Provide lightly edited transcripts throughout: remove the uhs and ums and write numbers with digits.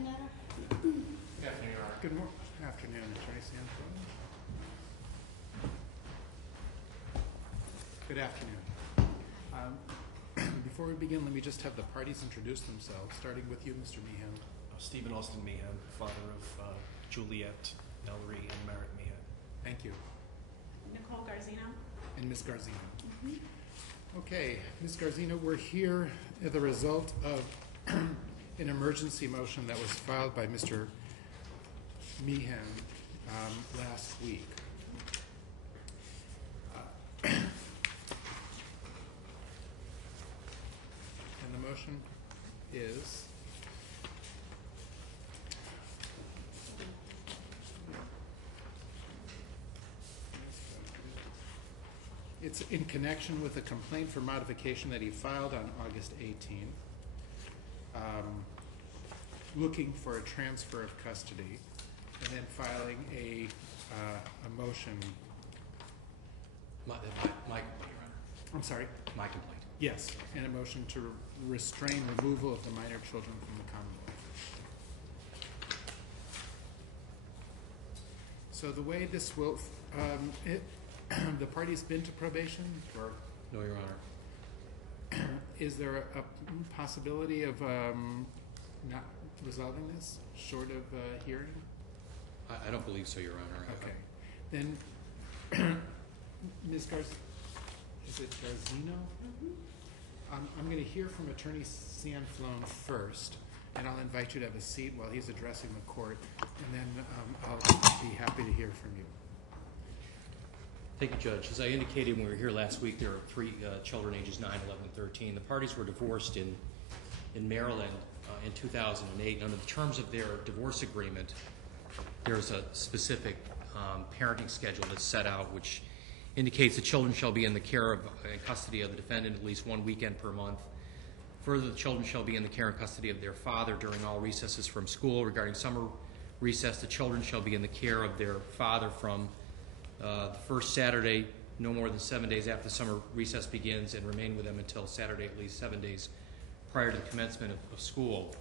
Vendetta. Good afternoon, Your Honor. Good afternoon, Attorney Sanford. Good afternoon. Before we begin, let me just have the parties introduce themselves, starting with you, Mr. Meehan. Stephen Austin Meehan, father of Juliet, Ellery, and Merritt Meehan. Thank you. Nicole Garzino. And Ms. Garzino. Okay, Ms. Garzino, we're here as a result of an emergency motion that was filed by Mr. Meehan last week. And the motion is it's in connection with a complaint for modification that he filed on August 18th, looking for a transfer of custody, and then filing a motion. My complaint, Your Honor. I'm sorry? My complaint. Yes, and a motion to restrain removal of the minor children from the Commonwealth. So the way this will, the party's been to probation, or No, Your Honor. is there a possibility of not resolving this short of hearing? I don't believe so, Your Honor. Okay, then Ms. Garzino? I'm going to hear from Attorney Sanflone first, and I'll invite you to have a seat while he's addressing the court, and then I'll be happy to hear from you. Thank you, Judge. As I indicated when we were here last week, there are three children ages 9, 11, and 13. The parties were divorced in Maryland in 2008. Under the terms of their divorce agreement, there's a specific parenting schedule that's set out, which indicates the children shall be in the care of and custody of the defendant at least one weekend per month. Further, the children shall be in the care and custody of their father during all recesses from school. Regarding summer recess, the children shall be in the care of their father from the first Saturday, no more than 7 days after summer recess begins, and remain with them until Saturday, at least 7 days prior to the commencement of school.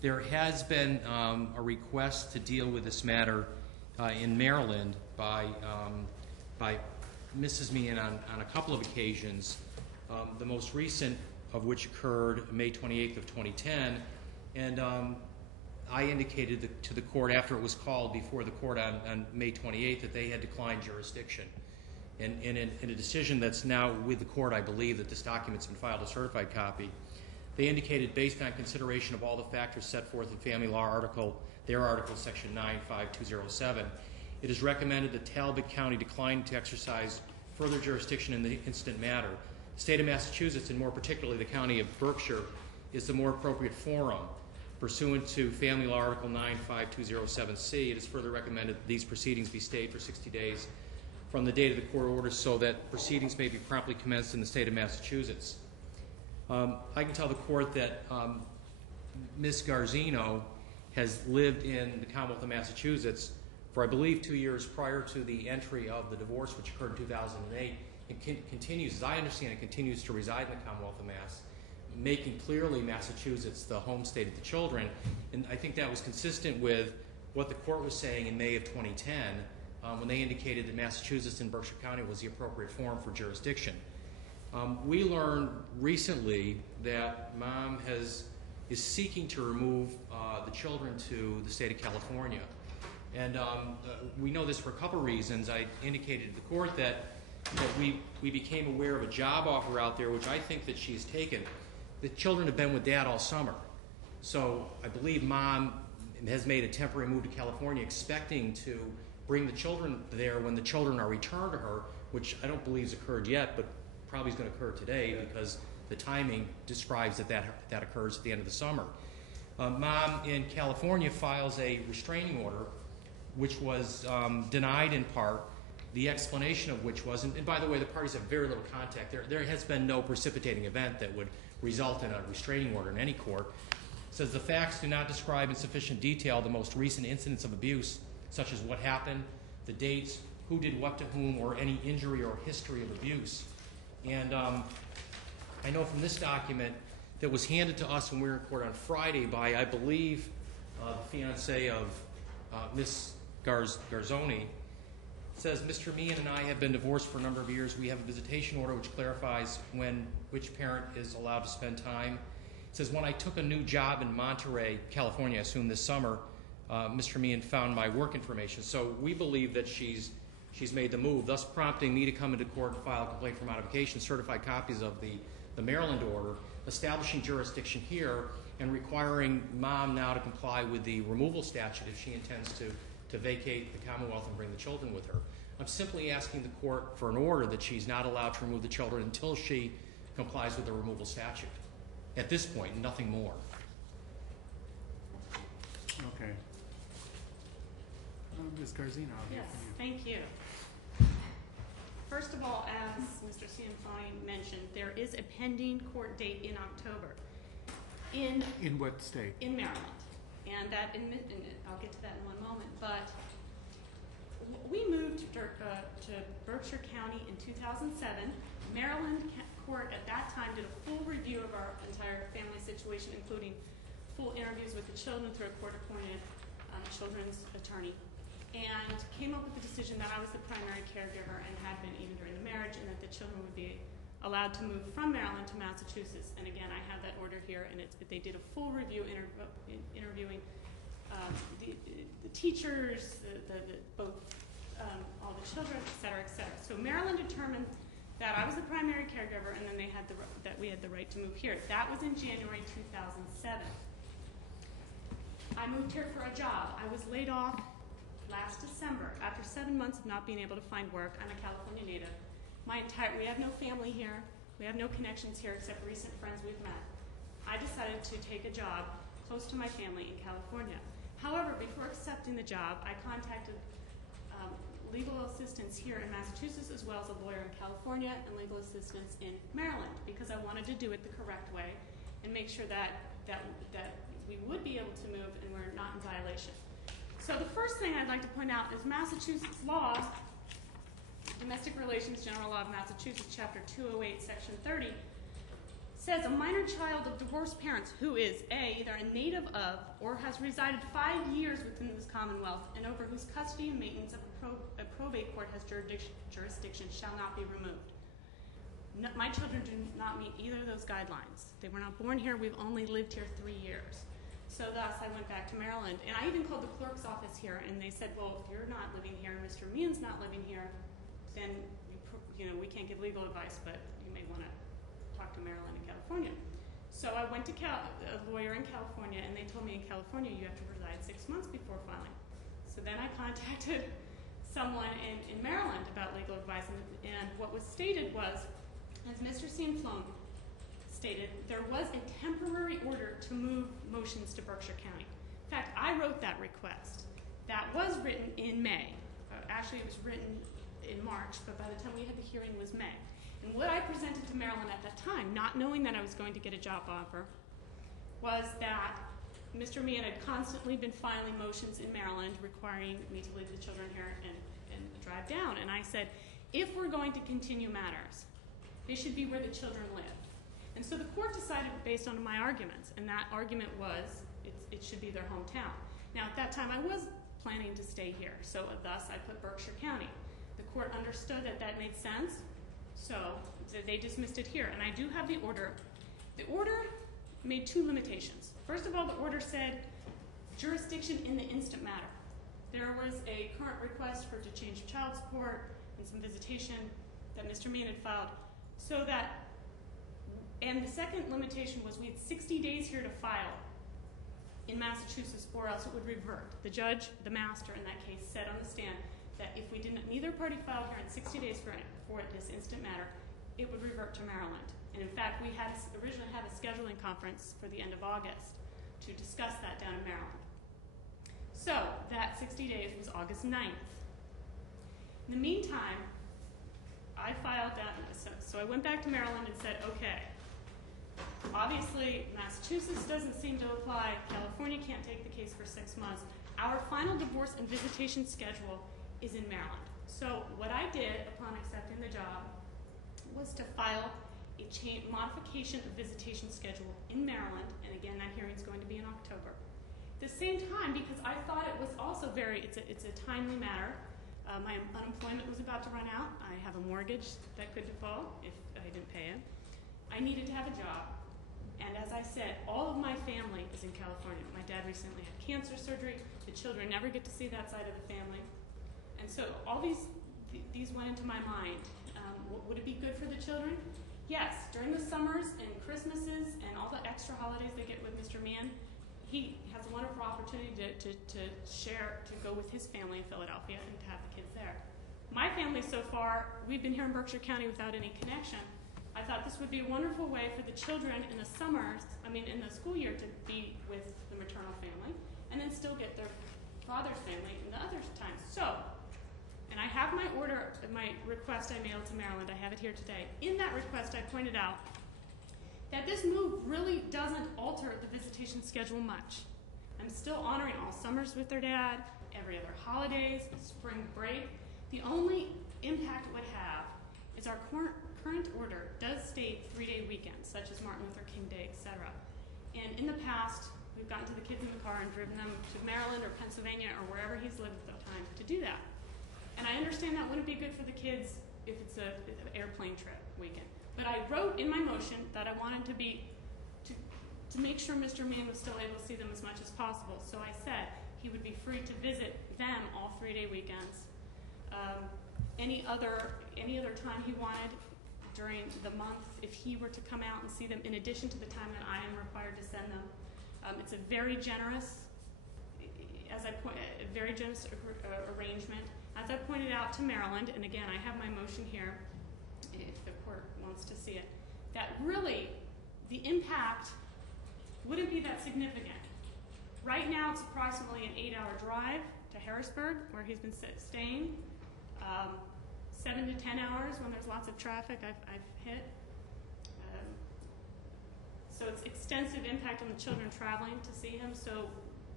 There has been a request to deal with this matter in Maryland by Mrs. Meehan on a couple of occasions, the most recent of which occurred May 28th of 2010, and I indicated to the court after it was called before the court on May 28th that they had declined jurisdiction. And in a decision that's now with the court, I believe that this document's been filed a certified copy, they indicated based on consideration of all the factors set forth in Family Law Article, their article, section 95207, it is recommended that Talbot County decline to exercise further jurisdiction in the incident matter. The state of Massachusetts, and more particularly the county of Berkshire, is the more appropriate forum. Pursuant to Family Law Article 95207C, it is further recommended that these proceedings be stayed for 60 days from the date of the court order so that proceedings may be promptly commenced in the state of Massachusetts. I can tell the court that Ms. Garzino has lived in the Commonwealth of Massachusetts for, I believe, 2 years prior to the entry of the divorce, which occurred in 2008, and continues, as I understand it, continues to reside in the Commonwealth of Mass, making clearly Massachusetts the home state of the children. And I think that was consistent with what the court was saying in May of 2010 when they indicated that Massachusetts and Berkshire County was the appropriate forum for jurisdiction. We learned recently that Mom is seeking to remove the children to the state of California. And we know this for a couple reasons. I indicated to the court that we became aware of a job offer out there, which I think that she's taken. The children have been with Dad all summer. So I believe Mom has made a temporary move to California expecting to bring the children there when the children are returned to her, which I don't believe has occurred yet, but probably is going to occur today because the timing describes that occurs at the end of the summer. Mom in California files a restraining order, which was denied in part, the explanation of which was, and by the way, the parties have very little contact. There has been no precipitating event that would result in a restraining order in any court. It says the facts do not describe in sufficient detail the most recent incidents of abuse, such as what happened, the dates, who did what to whom, or any injury or history of abuse. And I know from this document that was handed to us when we were in court on Friday by, I believe, fiance of Miss Garzoni, says, Mr. Meehan and I have been divorced for a number of years. We have a visitation order which clarifies which parent is allowed to spend time. It says, when I took a new job in Monterey, California, I assume this summer, Mr. Meehan found my work information. So we believe that she's made the move, thus prompting me to come into court and file a complaint for modification, certified copies of the Maryland order, establishing jurisdiction here, and requiring Mom now to comply with the removal statute if she intends to vacate the Commonwealth and bring the children with her. I'm simply asking the court for an order that she's not allowed to remove the children until she complies with the removal statute. At this point, nothing more. Okay. Ms. Garzino, I'll hear Yes, from you. thank you. First of all, as Mr. Cianfani mentioned, there is a pending court date in October in what state? in Maryland. And I'll get to that in one moment, but we moved to Berkshire County in 2007. Maryland court at that time did a full review of our entire family situation, including full interviews with the children through a court-appointed children's attorney, and came up with the decision that I was the primary caregiver and had been even during the marriage, and that the children would be allowed to move from Maryland to Massachusetts. And again, I have that order here, and they did a full review interviewing the teachers, both all the children, et cetera, et cetera. So Maryland determined that I was the primary caregiver, and then that we had the right to move here. That was in January 2007. I moved here for a job. I was laid off last December after 7 months of not being able to find work. I'm a California native. We have no family here. We have no connections here except recent friends we've met. I decided to take a job close to my family in California. However, before accepting the job, I contacted legal assistance here in Massachusetts, as well as a lawyer in California and legal assistance in Maryland, because I wanted to do it the correct way and make sure that we would be able to move and we're not in violation. So the first thing I'd like to point out is Massachusetts law, Domestic Relations General Law of Massachusetts, Chapter 208, Section 30, says a minor child of divorced parents who is A, either a native of or has resided 5 years within this Commonwealth and over whose custody and maintenance of a probate court has jurisdiction shall not be removed. No, my children do not meet either of those guidelines. They were not born here. We've only lived here 3 years. So thus, I went back to Maryland. And I even called the clerk's office here, and they said, well, if you're not living here and Mr. Meehan's not living here, then we can't give legal advice, but you may want to talk to Maryland and California. So I went to a lawyer in California, and they told me in California you have to reside 6 months before filing. So then I contacted someone in Maryland about legal advice, and what was stated was, as Mr. Cianflone stated, there was a temporary order to move motions to Berkshire County. In fact, I wrote that request. That was written in May. Actually, it was written in March, but by the time we had the hearing it was May. And what I presented to Maryland at that time, not knowing that I was going to get a job offer, was that Mr. Meehan had constantly been filing motions in Maryland requiring me to leave the children here and drive down. And I said, if we're going to continue matters, they should be where the children live. And so the court decided based on my arguments, and that argument was it should be their hometown. Now, at that time, I was planning to stay here, so thus I put Berkshire County. The court understood that that made sense, so they dismissed it here. And I do have the order. The order made 2 limitations. First of all, the order said jurisdiction in the instant matter. There was a current request to change child support and some visitation that Mr. Meehan had filed, and the second limitation was we had 60 days here to file in Massachusetts, or else it would revert. The judge, the master in that case, said on the stand that if we didn't, neither party filed here in 60 days for this instant matter, it would revert to Maryland. And in fact, we had originally had a scheduling conference for the end of August to discuss that down in Maryland. So that 60 days was August 9th. In the meantime, I filed that, so I went back to Maryland and said, okay, obviously Massachusetts doesn't seem to apply, California can't take the case for 6 months. Our final divorce and visitation schedule is in Maryland. So what I did upon accepting the job was to file a modification of visitation schedule in Maryland, and again, that hearing is going to be in October. the same time, because I thought it was also it's a timely matter. My unemployment was about to run out. I have a mortgage that could default if I didn't pay it. I needed to have a job. And as I said, all of my family is in California. My dad recently had cancer surgery. The children never get to see that side of the family. And so all these went into my mind. Would it be good for the children? Yes. During the summers and Christmases and all the extra holidays they get with Mr. Mann, he has a wonderful opportunity to share, to go with his family in Philadelphia and to have the kids there. My family so far, we've been here in Berkshire County without any connection. I thought this would be a wonderful way for the children in the summers, in the school year, to be with the maternal family and then still get their father's family in the other times. So, and I have my request I mailed to Maryland. I have it here today. In that request, I pointed out that this move really doesn't alter the visitation schedule much. I'm still honoring all summers with their dad, every other holidays, spring break. The only impact it would have is our current order does state 3-day weekends, such as Martin Luther King Day, etc. And in the past, we've gotten to the kids in the car and driven them to Maryland or Pennsylvania or wherever he's lived at the time to do that. And I understand that wouldn't be good for the kids if it's an airplane trip weekend. But I wrote in my motion that I wanted to make sure Mr. Mann was still able to see them as much as possible. So I said he would be free to visit them all 3-day weekends. Any other time he wanted during the month, if he were to come out and see them, in addition to the time that I am required to send them. It's a very generous, arrangement. As I pointed out to Maryland, and again, I have my motion here, if the court wants to see it, that really the impact wouldn't be that significant. Right now, it's approximately an 8-hour drive to Harrisburg, where he's been staying. 7 to 10 hours when there's lots of traffic I've hit. So it's extensive impact on the children traveling to see him. So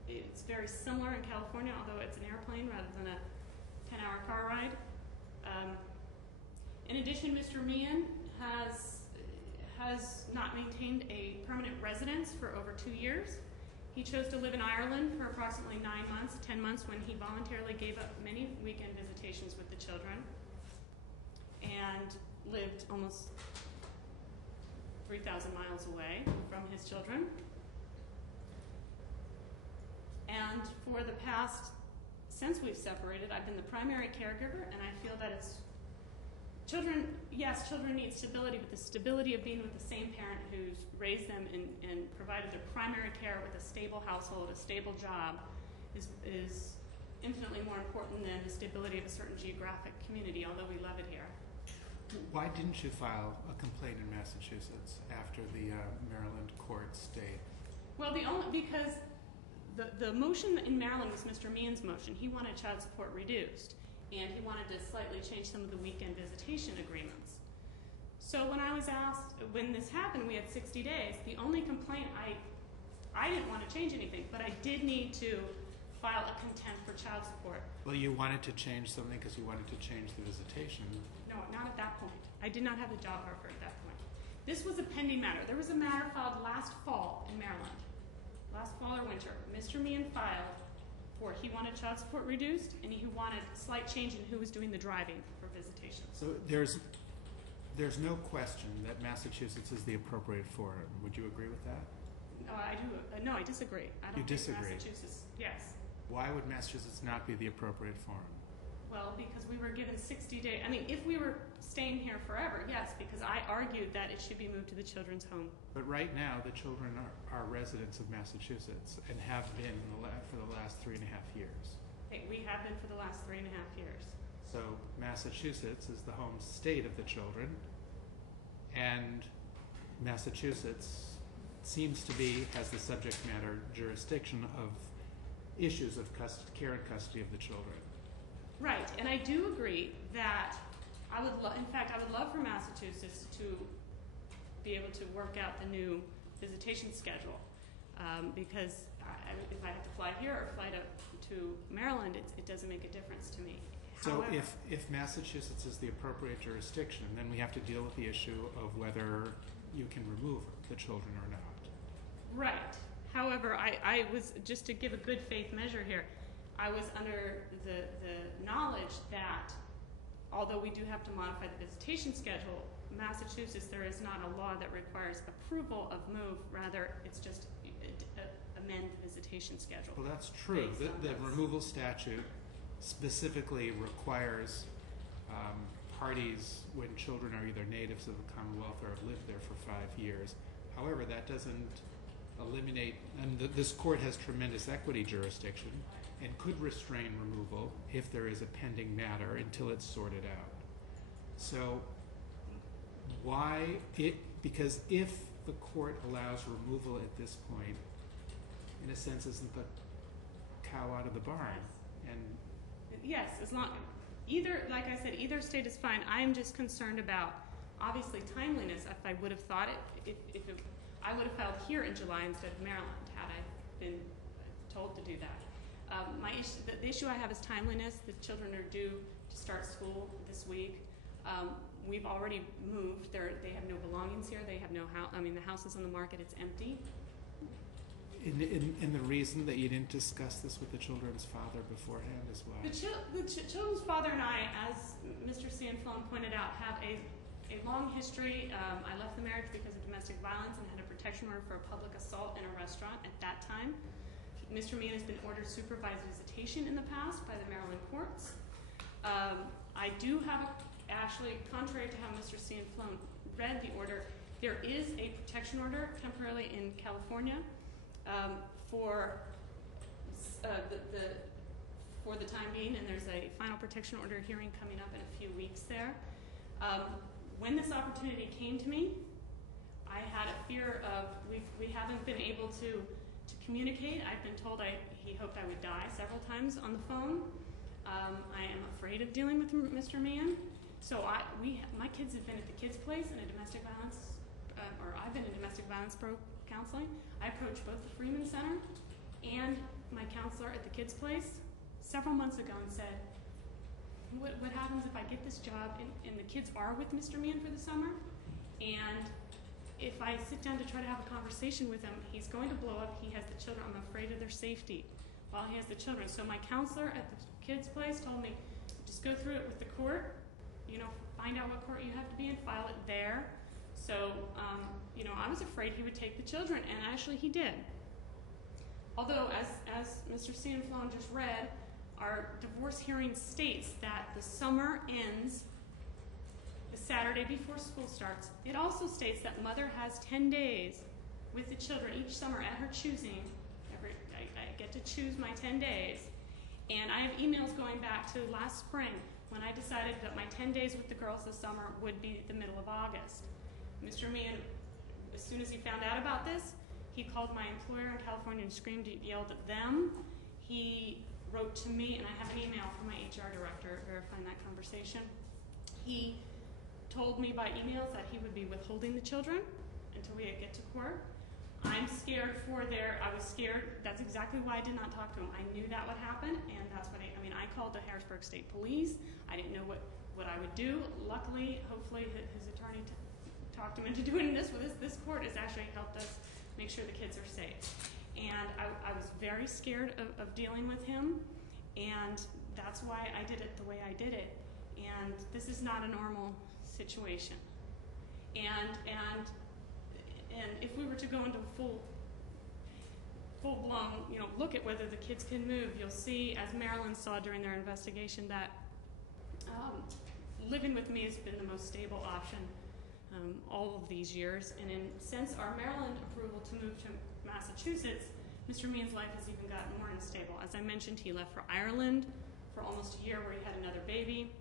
it's very similar in California, although it's an airplane rather than a 10-hour car ride. In addition, Mr. Mann has not maintained a permanent residence for over 2 years. He chose to live in Ireland for approximately 9 months, 10 months, when he voluntarily gave up many weekend visitations with the children and lived almost 3,000 miles away from his children. And for the past, since we've separated, I've been the primary caregiver, and I feel that children need stability, but the stability of being with the same parent who's raised them and provided their primary care with a stable household, a stable job, is infinitely more important than the stability of a certain geographic community, although we love it here. Why didn't you file a complaint in Massachusetts after the Maryland court stayed? Well, because the motion in Maryland was Mr. Mann's motion. He wanted child support reduced, and he wanted to slightly change some of the weekend visitation agreements. So when I was asked, when this happened, we had 60 days. The only complaint, I didn't want to change anything, but I did need to file a contempt for child support. Well, you wanted to change something because you wanted to change the visitation. No, not at that point. I did not have the job offer at that point. This was a pending matter. There was a matter filed last fall in Maryland, last fall or winter. Mr. Mann filed for he wanted child support reduced, and he wanted a slight change in who was doing the driving for visitation. So there's no question that Massachusetts is the appropriate forum. Would you agree with that? No, I do. No, I disagree. I don't think Massachusetts. Yes. Why would Massachusetts not be the appropriate forum? Well, because we were given 60 days. I mean, if we were staying here forever, yes, because I argued that it should be moved to the children's home. But right now, the children are residents of Massachusetts and have been for the last 3.5 years. We have been for the last 3.5 years. So Massachusetts is the home state of the children, and Massachusetts seems to has the subject matter jurisdiction of issues of care and custody of the children. Right, and I do agree that I would love for Massachusetts to be able to work out the new visitation schedule, because if I have to fly here or fly to Maryland, it doesn't make a difference to me. So However, if Massachusetts is the appropriate jurisdiction, then we have to deal with the issue of whether you can remove the children or not. right. However, I I was, just to give a good faith measure here, I was under the knowledge that although we do have to modify the visitation schedule, Massachusetts, there is not a law that requires approval of move. Rather, it's just amend the visitation schedule. Well, that's true. The removal statute specifically requires parties when children are either natives of the Commonwealth or have lived there for 5 years. However, that doesn't eliminate, and this court has tremendous equity jurisdiction and could restrain removal if there is a pending matter until it's sorted out. So because if the court allows removal at this point, in a sense, isn't the cow out of the barn? And yes, as long, like I said, either state is fine. I am just concerned about, obviously, timeliness. If I would have thought I would have filed here in July instead of Maryland had I been told to do that. The issue I have is timeliness. The children are due to start school this week. We've already moved. They have no belongings here. They have no house. I mean, the house is on the market. It's empty. And the reason that you didn't discuss this with the children's father beforehand as well? The children's father and I, as Mr. Sanfone pointed out, have a long history. I left the marriage because of domestic violence and had a protection order for a public assault in a restaurant at that time. Mr. Meehan has been ordered supervised visitation in the past by the Maryland courts. I do have, actually, contrary to how Mr. Sanfone read the order, there is a protection order temporarily in California for the time being, and there's a final protection order hearing coming up in a few weeks there. When this opportunity came to me, I had a fear of, we haven't been able to communicate. I've been told he hoped I would die several times on the phone. I am afraid of dealing with Mr. Meehan. So my kids have been at the kids' place in a domestic violence, or I've been in domestic violence counseling. I approached both the Freeman Center and my counselor at the kids' place several months ago and said, what happens if I get this job and the kids are with Mr. Meehan for the summer, and if I sit down to try to have a conversation with him, he's going to blow up. He has the children. I'm afraid of their safety while he has the children. So my counselor at the kids' place told me, just go through it with the court, find out what court you have to be in, file it there. So, I was afraid he would take the children, and actually he did. Although, as Mr. Sanfone just read, our divorce hearing states that the summer ends the Saturday before school starts. It also states that mother has 10 days with the children each summer at her choosing. I get to choose my 10 days. And I have emails going back to last spring when I decided that my 10 days with the girls this summer would be the middle of August. Mr. Meehan, as soon as he found out about this, he called my employer in California and screamed, yelled at them. He wrote to me, and I have an email from my HR director verifying that conversation. He told me by emails that he would be withholding the children until we get to court. I was scared. That's exactly why I did not talk to him. I knew that would happen, and that's what I called the Harrisburg State Police. I didn't know what I would do. Luckily, hopefully, his attorney talked him into doing this. This court has actually helped us make sure the kids are safe. And I was very scared of dealing with him, and that's why I did it the way I did it. And this is not a normal situation. And if we were to go into full-blown, look at whether the kids can move, you'll see, as Maryland saw during their investigation, that living with me has been the most stable option all of these years. And since our Maryland approval to move to Massachusetts, Mr. Meehan's life has even gotten more unstable. As I mentioned, he left for Ireland for almost a year where he had another baby.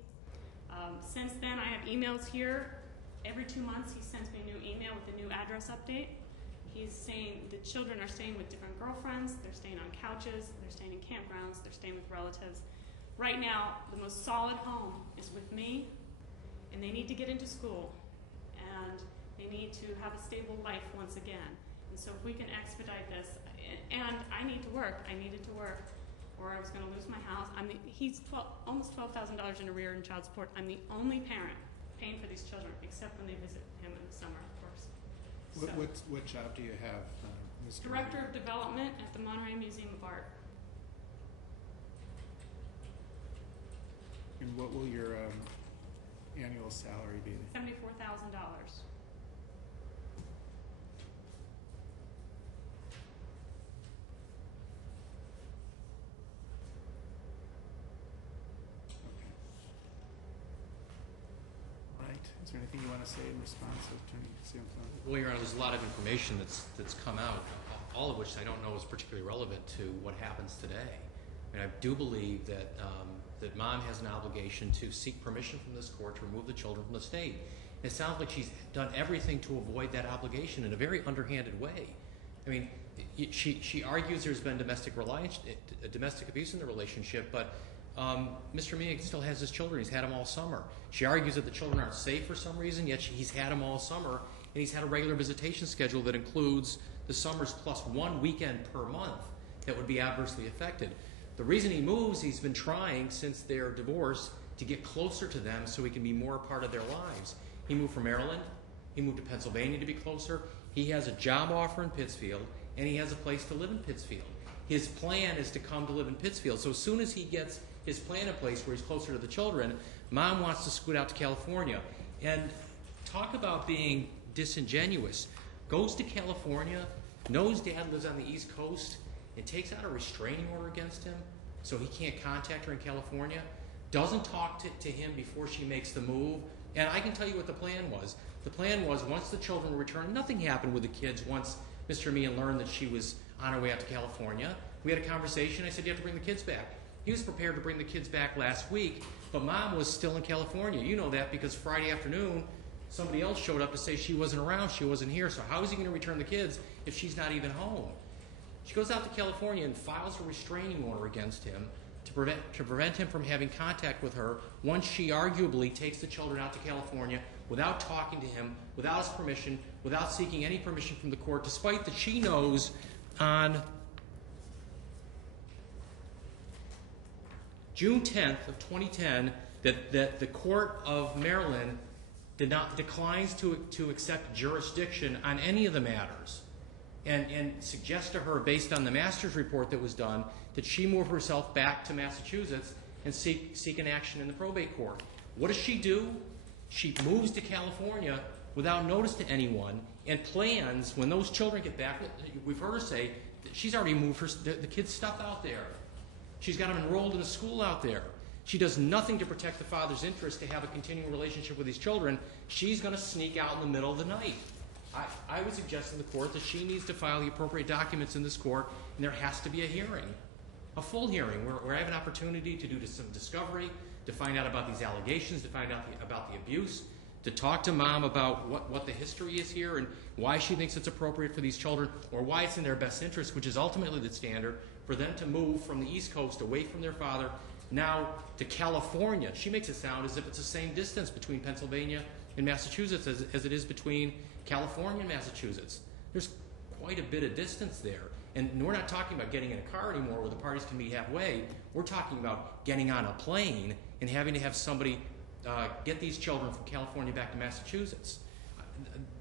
Since then, I have emails here. Every 2 months, he sends me a new email with a new address update. He's saying the children are staying with different girlfriends, they're staying on couches, they're staying in campgrounds, they're staying with relatives. Right now, the most solid home is with me, and they need to get into school, and they need to have a stable life once again. And so if we can expedite this, and I need to work, I needed to work, or I was going to lose my house. He's almost $12,000 in arrear in child support. I'm the only parent paying for these children, except when they visit him in the summer, of course. What job do you have? Mr. Director of Development at the Monterey Museum of Art. And what will your annual salary be? $74,000. Right. Is there anything you want to say in response to Attorney Sampson? Well, Your Honor, there's a lot of information that's come out, all of which I don't know is particularly relevant to what happens today. And I do believe that that mom has an obligation to seek permission from this court to remove the children from the state. And it sounds like she's done everything to avoid that obligation in a very underhanded way. I mean, she argues there's been domestic abuse in the relationship, but Mr. Meek still has his children. He's had them all summer. She argues that the children aren't safe for some reason, yet he's had them all summer, and he's had a regular visitation schedule that includes the summers plus 1 weekend per month that would be adversely affected. The reason he moves, he's been trying since their divorce to get closer to them so he can be more a part of their lives. He moved from Maryland. He moved to Pennsylvania to be closer. He has a job offer in Pittsfield, and he has a place to live in Pittsfield. His plan is to come to live in Pittsfield. So as soon as he gets his plan in place where he's closer to the children, mom wants to scoot out to California. And talk about being disingenuous. Goes to California, knows dad lives on the East Coast, and takes out a restraining order against him so he can't contact her in California, doesn't talk to him before she makes the move. And I can tell you what the plan was. The plan was once the children were returned, nothing happened with the kids once Mr. Meehan learned that she was on her way out to California. We had a conversation. I said, you have to bring the kids back. He was prepared to bring the kids back last week, but mom was still in California. You know that because Friday afternoon, somebody else showed up to say she wasn't around, she wasn't here. So how is he going to return the kids if she's not even home? She goes out to California and files a restraining order against him to prevent him from having contact with her once she arguably takes the children out to California without talking to him, without his permission, without seeking any permission from the court, despite that she knows on June 10th of 2010 that the Court of Maryland declines to accept jurisdiction on any of the matters. And suggest to her, based on the master's report that was done, that she move herself back to Massachusetts and seek an action in the probate court. What does she do? She moves to California without notice to anyone and plans, when those children get back, we've heard her say that she's already moved the kids' stuff out there. She's got them enrolled in a school out there. She does nothing to protect the father's interest to have a continuing relationship with these children. She's going to sneak out in the middle of the night. I would suggest to the court that she needs to file the appropriate documents in this court, and there has to be a hearing, a full hearing, where I have an opportunity to do some discovery, to find out about these allegations, to find out about the abuse, to talk to mom about what the history is here and why she thinks it's appropriate for these children, or why it's in their best interest, which is ultimately the standard, for them to move from the East Coast away from their father now to California. She makes it sound as if it's the same distance between Pennsylvania and Massachusetts as it is between California and Massachusetts. There's quite a bit of distance there. And we're not talking about getting in a car anymore where the parties can meet halfway. We're talking about getting on a plane and having to have somebody get these children from California back to Massachusetts.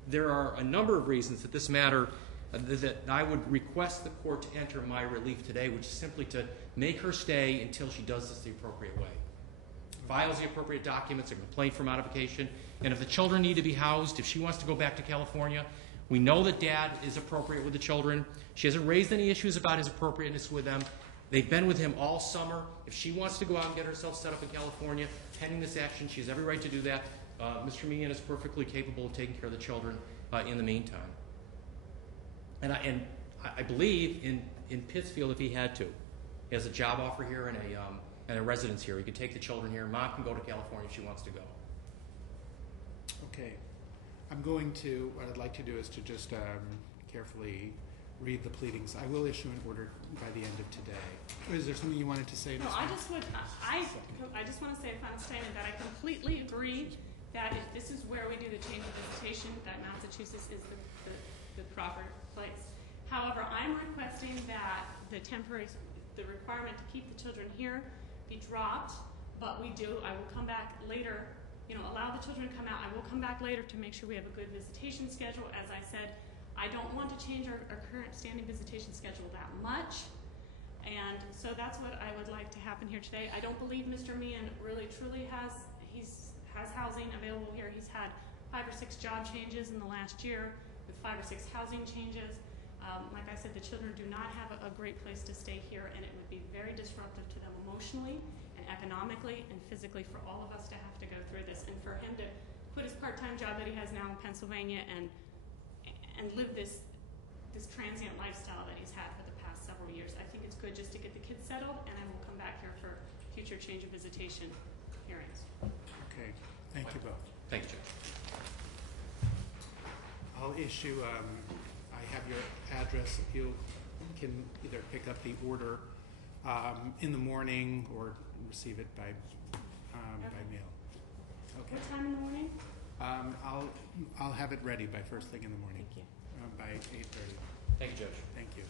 There are a number of reasons that this matter, that I would request the court to enter my relief today, which is simply to make her stay until she does this the appropriate way. Files the appropriate documents, a complaint for modification, and if the children need to be housed, if she wants to go back to California, we know that dad is appropriate with the children. She hasn't raised any issues about his appropriateness with them. They've been with him all summer. If she wants to go out and get herself set up in California, pending this action, she has every right to do that. Mr. Meehan is perfectly capable of taking care of the children in the meantime. And I believe in Pittsfield, if he had to, he has a job offer here and a residence here. He could take the children here. Mom can go to California if she wants to go. Okay. What I'd like to do is to just carefully read the pleadings. I will issue an order by the end of today. Is there something you wanted to say? No, I just want to say a final statement that I completely agree that if this is where we do the change of visitation, that Massachusetts is the proper place. However, I'm requesting that the requirement to keep the children here be dropped, but I will come back later, allow the children to come out. I will come back later to make sure we have a good visitation schedule. As I said, I don't want to change our current standing visitation schedule that much. And so that's what I would like to happen here today. I don't believe Mr. Meehan really truly has housing available here. He's had 5 or 6 job changes in the last year with 5 or 6 housing changes. Like I said, the children do not have a great place to stay here, and it would be very disruptive to them emotionally and economically and physically for all of us to have to go through this, and for him to quit his part-time job that he has now in Pennsylvania and live this transient lifestyle that he's had for the past several years. I think it's good just to get the kids settled, and I will come back here for future change of visitation hearings. Okay, thank you both. Thank you, Judge. I'll issue, I have your address. You can either pick up the order in the morning or receive it by mail. Okay. What time in the morning? I'll have it ready by first thing in the morning. Thank you. By 8:30. Thank you, Judge. Thank you.